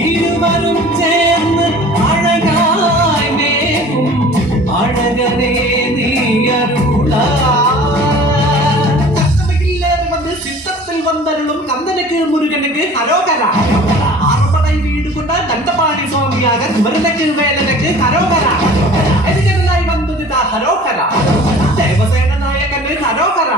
ഇരുവരും ചേർന്ന് അഴകായി മേകും അഴകനേ നീ അരുളാ. കഷ്ടമയിലേറി വന്ന് ചിത്തത്തിൽ വന്നരുളും കந்தனுக்கு മുരുകനുக்கு ഹരോഹര. ആറുപടை വീട് കൊണ്ട ദണ്ഡപാണി സ്വാമിയാക കുമരനുக்கு വേലനുக்கு ഹരോഹര. എതിരെതിരായി വന്നത് ഹരോഹര. ദേവസേന നായകന് ഹരോഹര.